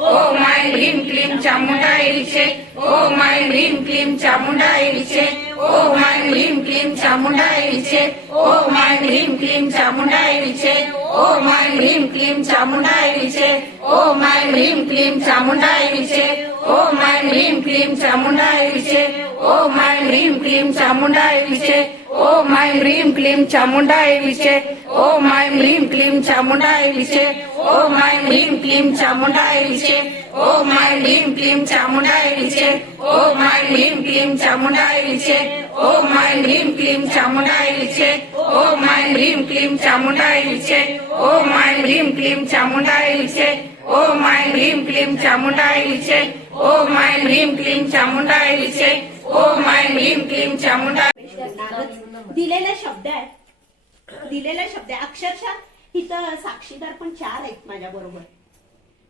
ओम ऐं ह्रीं क्लीं चामुंडाय विचे ओम ऐं ह्रीं क्लीं चामुंडाय विचे ओम ऐं ह्रीं क्लीं चामुंडाय विचे ओम ऐं ह्रीं क्लीं चामुंडाय विचे ओम ऐं ह्रीं क्लीं चामुंडाय विचे ओम ऐं ह्रीं क्लीं चामुंडाय विचे ओम ऐं ह्रीं क्लीं चामुंडाय विचे ओम ऐं ह्रीं क्लीं चामुंडाय विचे ओम ऐं ह्रीं क्लीं चामुंडाय विचे ओम ऐं ह्रीं क्लीं चामुंडाय विचे ओम ऐं ह्रीं क्लीं चामुंडाय विचे ओम ऐं ह्रीं क्लीं चामुंडाय विचे ओम ऐं ह्रीं क्लीं चामुंडाय विचे ओम ऐं ह्रीं क्लीं चामुंडाय विचे ओम ऐं ह्रीं क्लीं चामुंडाय विचे ओम ऐं ह्रीं क्लीं चामुंडाय विचे ओम ऐं ह्रीं क्लीं चामुंडाय विचे ओम ऐं ह्रीं क्लीं चामुंडाय विचे ओम ऐं ह्रीं क्लीं चामुंडाय दिलेला शब्द आहे दिलेला शब्द आहे अक्षरशः इथं साक्षीदार पण 4 आहेत माझ्या बरोबर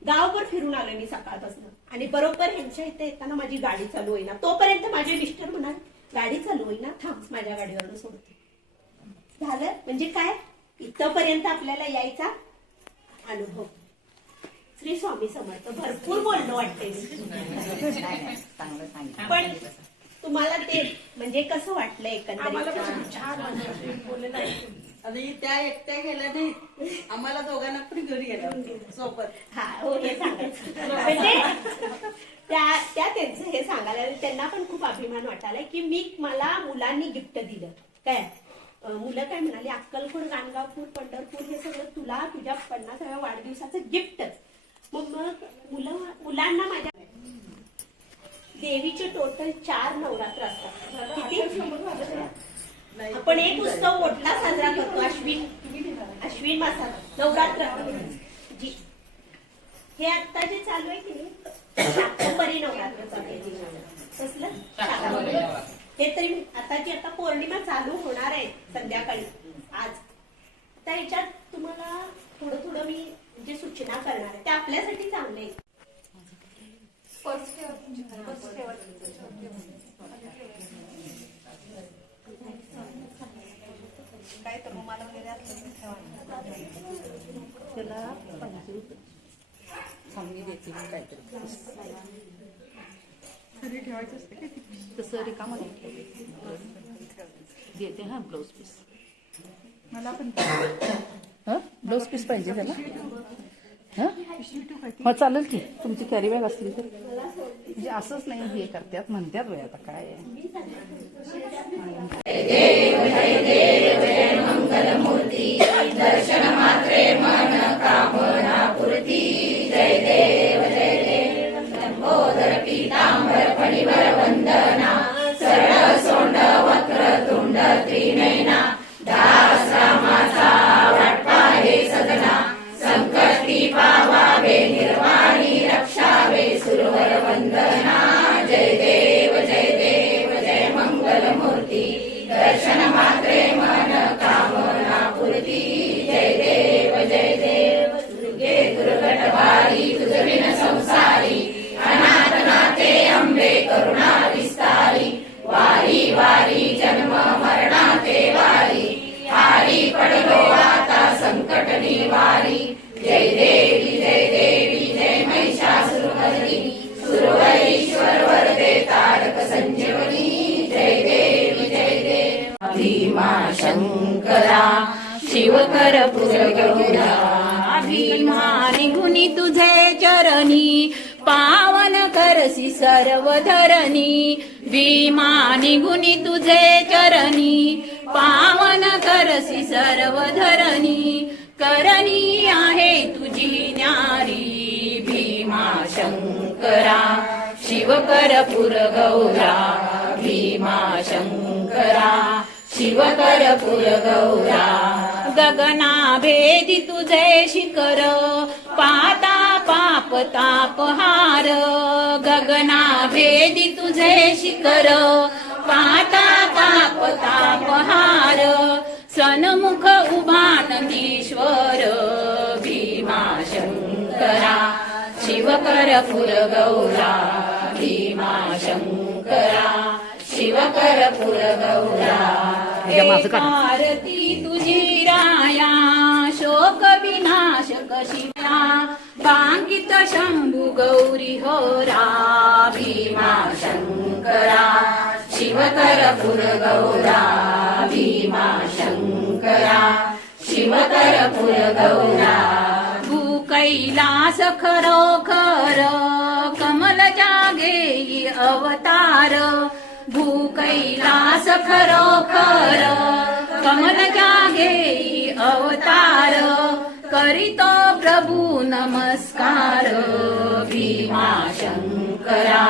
गावभर फिरून आले मी सकाळपासून आणि बरोबर ह्यांच्या इथे येताना माझी गाडी चालू होईना तोपर्यंत माझे मिस्टर म्हणाल गाडी चालू होईना थांब माझ्या गाडीवरून सोडते झालं म्हणजे काय इथपर्यंत आपल्याला यायचा अनुभव श्री स्वामी समर्थ भरपूर बोलणं वाटते पण तुम्हाला ते म्हणजे कसं वाटलं एकंदरीत आणि त्या एकट्या गेल्या नाही आम्हाला दोघांना पण घरी गेल्या सोबत हा हो हे सांगायचं म्हणजे त्या त्यांचं हे सांगायला त्यांना पण खूप अभिमान वाटायला की मला मुलांनी गिफ्ट दिलं काय मुलं काय म्हणाली अक्कलकोट गाणगापूर पंढरपूर हे सगळं तुला तुझ्या 50व्या वाढदिवसाचं गिफ्ट मग मुलांना माझ्या देवीचे टोटल 4 नवरात्र असतात किती आपण एक उत्सव मोठा साजरा करतो अश्विन मासात नवरात्र जी हे आता जे चालू आहे की नाही शाकंभरी नवरात्र चालू कसलं हे तरी आता पौर्णिमा चालू होणार आहे संध्याकाळी आज आता ह्याच्यात तुम्हाला थोडं मी जे सूचना करणार आहे ते आपल्यासाठी चांगले आहे काय तर रुमाला वगैरे असलं त्याला सांगली देते काहीतरी ठेवायचं असते तसं रिकामा देते हा ब्लाऊज पीस मला पण ब्लाऊज पीस पाहिजे त्याला मग चालेल की तुमची कॅरी बॅग असली तर म्हणजे असंच नाही हे करतात म्हणतात वय आता काय दर्शन मात्रे मन कामना पूर्ती जय देव लंबोदर पीतांबर फणीवर वंदना सरळ सोंड वक्रतुंड त्रिनयना दास रामाचा वाटपा हे सदना संकटी पावावे निर्वाणी रक्षावे सुरवर वंदना जय देव जय मंगल मूर्ती दर्शन मात्रे मन कामना पूर्ती जय देव दुर्गे दुर्गटवारी तुझविन संसारी अनाथ नाथे अंबे करुणा विस्तारी वारी वारी जन्म मरणाते वारी हारी पडलो आता संकट निवारी जय देवी जय महिषासुरमर्दिनी सुरवरीश्वर वरदे तारक संजीवनी जय देवी भीमा शंकरा शिवकर पुरगौरा भीमा निघुनी तुझे चरणी पावन करसी सर्व धरणी भीमा निघुनी तुझे चरणी पावन करसी सर्व धरणी करणी आहे तुझी न्यारी भीमा शंकरा शिवकर पुरगौरा भीमा शंकरा शिवकर पुरगौरा गगना भेदी तुझे शिखर पाता पाप तापहार गगना भेदी तुझे शिखर पाता पाप तापहार सन्मुख उभा नंदीश्वर भीमा शंकरा शिवकर पुरगौरा भीमा शंकरा शिवकर पुरगौरा आरती तुझी राया शोक विनाशक शिव्या बांकित शंभू गौरी हरा भीमा शंकरा शिवकरपुर गौरा भीमा शंकरा शिवकरपुर गौरा भू कैलास खरोखर कमल जागे अवतार भू कैलास खरोखर कमल जागे अवतार करितो प्रभू नमस्कार भीमा शंकरा